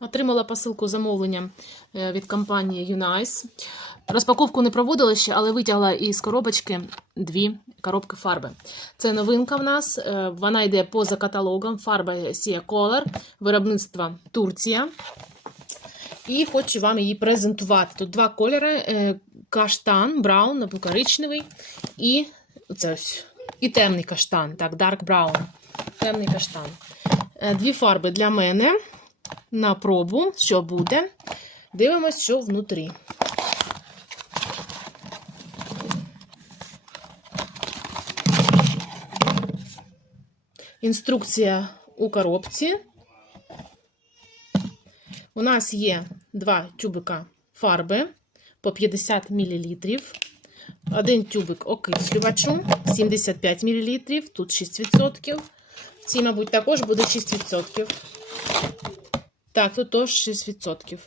Отримала посилку замовлення е, від компанії Unice. Розпаковку не проводила ще, але витягла із коробочки дві коробки фарби. Це новинка в нас. е, Вона йде поза каталогом. Фарба Sia Color, виробництва Турція. І хочу вам її презентувати. Тут два кольори: е, каштан, браун або і і темний каштан, так, dark brown. Темний каштан. Дві фарби для мене на пробу, що буде. Дивимось, що внутрі. Інструкція у коробці. У нас є два тюбика фарби по 50 мл. Один тюбик окислювачу 75 мл, тут 6%. В цій, мабуть, також буде 6%. Так, тут теж 6%.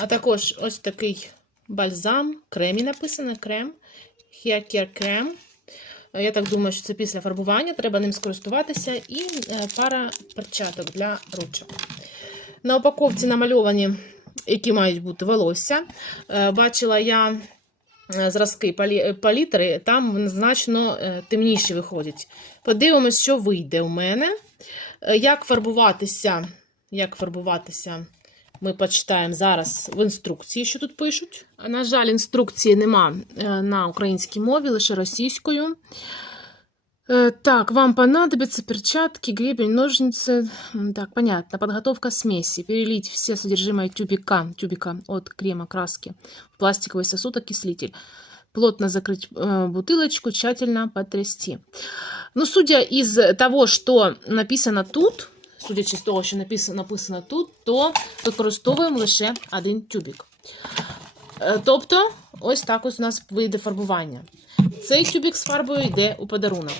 А також ось такий бальзам, кремі написано, крем, Care крем. Я так думаю, що це після фарбування, треба ним скористуватися. І е, пара перчаток для ручок. На упаковці намальовані, які мають бути волосся. Е, Бачила я е, зразки палітри, там значно темніші виходять. Подивимось, що вийде у мене. Як фарбуватися, як фарбуватися, ми почитаємо зараз в інструкції, що тут пишуть. А, На жаль, інструкції нема е, на українській мові, лише російською. Э, Так, вам понадобятся перчатки, гребень, ножницы. М, Так, понятно. Подготовка смеси. Перелить все содержимое тюбика, тюбика от крема краски в пластиковый сосуд окислитель. Плотно закрыть э, бутылочку, тщательно потрясти. Ну, судя из того, что написано тут, судячи з того, що написано, тут, то використовуємо лише один тюбик. Е, Тобто, ось так ось у нас вийде фарбування. Цей тюбік з фарбою йде у подарунок.